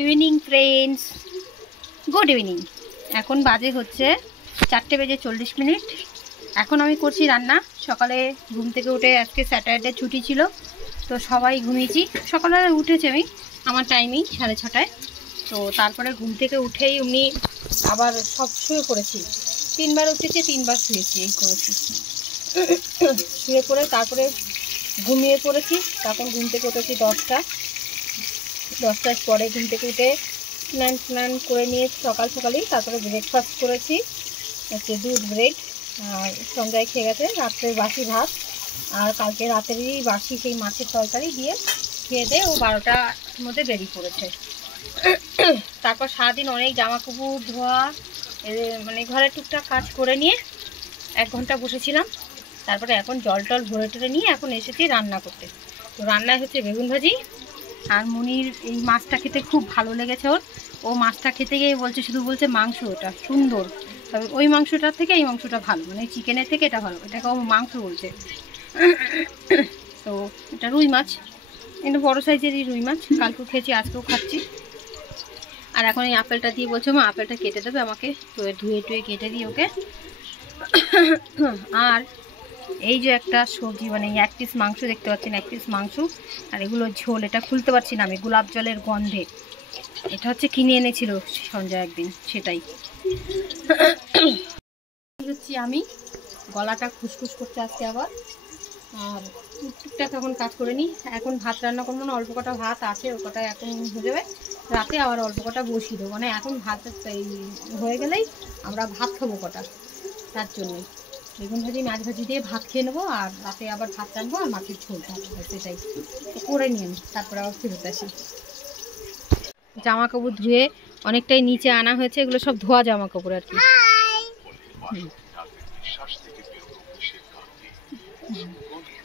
Evening friends, good evening. এখন বাজে হচ্ছে 4:40। এখন আমি করছি রান্না। সকালে ঘুম থেকে উঠে, আজকে স্যাটারডে ছুটি ছিল, তো সবাই ঘুমিয়েছি। সকালে উঠেছি আমি আমার টাইমেই 6:30। তো তারপরে ঘুম থেকে উঠেই উনি আবার সব শুয়ে পড়েছি। 3বার উঠেছি, 3বার শুয়েছি, এই করেছি। শুয়ে পড়ে তারপরে ঘুমিয়ে পড়েছি। তখন ঘুম থেকে উঠেছি 10টার পরে। ঘুম থেকে উঠে স্নান করে নিয়ে সকালেই তারপরে ব্রেকফাস্ট করেছি, হচ্ছে দুধ ব্রেড। আর সন্ধ্যায় খেয়ে গেছে রাত্রের বাসি ভাত, আর কালকে রাতেরই বাসি সেই মাছের তরকারি দিয়ে খেয়ে দিয়ে ও 12টার মধ্যে বেরিয়ে পড়েছে। তারপর সারাদিন অনেক জামা কাপড় ধোয়া, মানে ঘরের টুকটাক কাজ করে নিয়ে 1 ঘন্টা বসেছিলাম। তারপরে এখন জল টল ভরে টরে নিয়ে এখন এসেছি রান্না করতে। তো রান্নায় হচ্ছে বেগুন ভাজি। আর মনির এই মাছটা খেতে খুব ভালো লেগেছে ওর। ও মাছটা খেতে গিয়ে শুধু বলছে মাংস ওটা সুন্দর, তবে ওই মাংসটার থেকে এই মাংসটা ভালো, মানে চিকেনের থেকে এটা ভালো, এটাকে ও মাংস বলছে। তো এটা রুই মাছ, কিন্তু বড়ো সাইজেরই রুই মাছ। কালকেও খেয়েছি, আজকেও খাচ্ছি। আর এখন এই আপেলটা দিয়ে বলছে মা আপেলটা কেটে দেবে আমাকে, তো ধুয়ে টুয়ে কেটে দিই ওকে। আর এই যে একটা সবজি, মানে 1 পিস মাংস দেখতে পাচ্ছেন, 1 পিস মাংস। আর এগুলো ঝোল, এটা খুলতে পারছি না আমি গোলাপ জলের গন্ধে। এটা হচ্ছে কিনে এনেছিল সঞ্জয় একদিন, সেটাই হচ্ছে। আমি গলাটা খুসখুস করতে আজকে আবার। আর টুকটাক এখন কাজ করে নিই। এখন ভাত রান্না করবো না, অল্প কটা ভাত আছে, ও কটা এখন হয়ে যাবে। রাতে আবার অল্প কটা বসিয়ে দেবো, মানে এখন ভাত হয়ে গেলেই আমরা ভাত খাবো কটা, তার জন্যই। বেগুন ভাজি মাছ ভাজি দিয়ে ভাত খেয়ে নেবো, আর রাতে আবার ভাত রাখবো আর মাছের ঝোল থাকবে, সেটাই করে নিন। তারপরে আবার ফেরত আসি। জামা কাপড় ধুয়ে অনেকটাই নিচে আনা হয়েছে, এগুলো সব ধোয়া জামা কাপড় আর কি।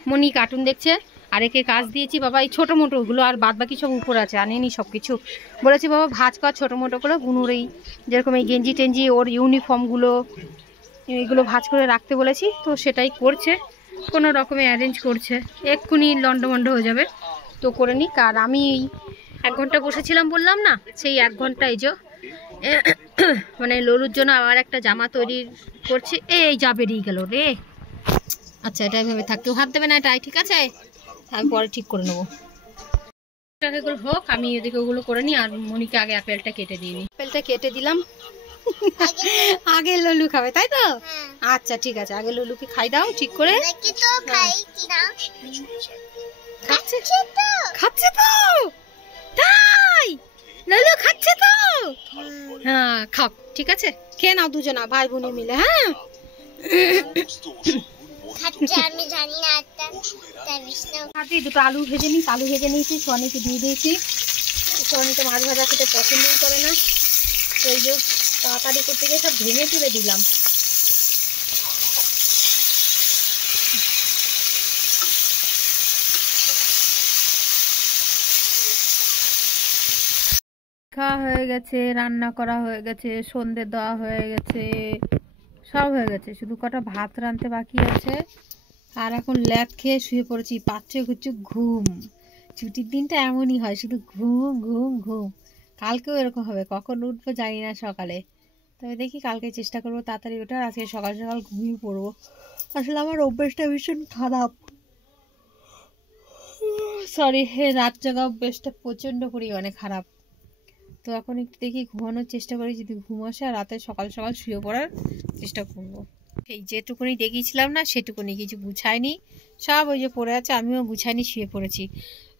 মনি কার্টুন দেখছে, আর একে কাজ দিয়েছি বাবা এই ছোটো মোটোগুলো, আর বাদ বাকি সব উপরে আছে, আনেনি সব কিছু। বলেছি বাবা ভাঁজ কর ছোটো মোটো করে, বুনুর এই যেরকম এই গেঞ্জি টেঞ্জি, ওর ইউনিফর্মগুলো, এইগুলো ভাঁজ করে রাখতে বলেছি, তো সেটাই করছে, কোনো রকমে অ্যারেঞ্জ করছে। এক্ষুনি লন্ডমন্ড হয়ে যাবে, তো করে নিক। আর আমি 1 ঘন্টা বসেছিলাম বললাম না, সেই 1 ঘন্টা এই যে মানে ললুর জন্য আবার একটা জামা তৈরি করছি। এই যা বেরিয়ে গেল রে। আচ্ছা, এটা এভাবে থাকতেও হাত দেবে না, এটাই ঠিক আছে, আমি পরে ঠিক করে নেবো। এগুলো হোক, আমি এদিকে ওগুলো করে নিই। আর মনিকে আগে আপেলটা কেটে দিই। আপেলটা কেটে দিলাম। আগে ললু খাবে তাই তো? আচ্ছা ঠিক আছে, আগে ললুকে খাই দাও ঠিক করে। খাচ্ছে তো, তাই ললু খাচ্ছে তো? হ্যাঁ খাও, ঠিক আছে, খেয়ে নাও দুজনা ভাই বোনে মিলে। হ্যাঁ দুটো আলু ভেজে নিই, আলু ভেজে নিয়েছি, সোয়ানিকে দিয়ে দিয়েছি। সোয়ানিকে মাছ ভাজা খেতে পছন্দই করে না, তো এই যে তাড়াতাড়ি করতে গিয়ে সব ভেঙে তুলে দিলাম। খাওয়া হয়ে গেছে, রান্না করা হয়ে গেছে, সন্ধে দেওয়া হয়ে গেছে, সব হয়ে গেছে, শুধু কটা ভাত রাঁধতে বাকি আছে। আর এখন ল্যাদ খেয়ে শুয়ে পড়েছি, পাচ্ছে হচ্ছে ঘুম। ছুটির দিনটা এমনই হয়, শুধু ঘুম ঘুম ঘুম। কালকেও এরকম হবে, কখন উঠবো জানি না সকালে, তবে দেখি কালকে চেষ্টা করবো তাড়াতাড়ি ওঠার। আজকে সকাল সকাল ঘুমিয়ে পড়বো। আসলে আমার অভ্যেসটা ভীষণ খারাপ, সরি, রাত জাগা অভ্যেসটা প্রচণ্ড পরিমাণে খারাপ। তো এখন একটু দেখি ঘুমানোর চেষ্টা করি, যদি ঘুম আসে আর রাতে সকাল সকাল শুয়ে পড়ার চেষ্টা করবো। এই যেটুকুনি দেখিয়েছিলাম না সেটুকুনি, কিছু গুছায়নি, সব ওই যে পড়ে আছে, আমিও গুছাইনি, শুয়ে পড়েছি।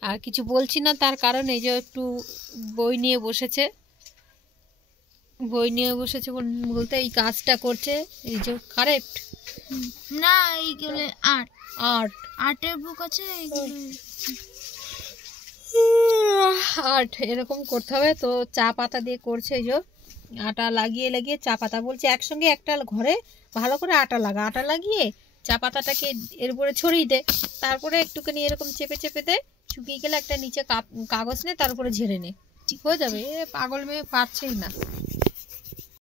আর কিছু বলছি না, তার কারণ এই যে একটু বই নিয়ে বসেছে, বলতে এই কাজটা করছে, এই যে কারেক্ট না, এইগুলো আর্টের বুক আছে, আর্ট এরকম করতে হবে। তো চা পাতা দিয়ে করছে, এই যে আটা লাগিয়ে লাগিয়ে চা পাতা, বলছে একসঙ্গে একটা ঘরে ভালো করে আটা লাগিয়ে চা পাতাটাকে এর উপরে ছড়িয়ে দে, তারপরে একটুখানি এরকম চেপে চেপে দে, শুকিয়ে গেলে একটা নিচে কাগজ নে, তার উপরে ঝেড়ে নে, ঠিক হয়ে যাবে। এ পাগল মেয়ে পারছেই না।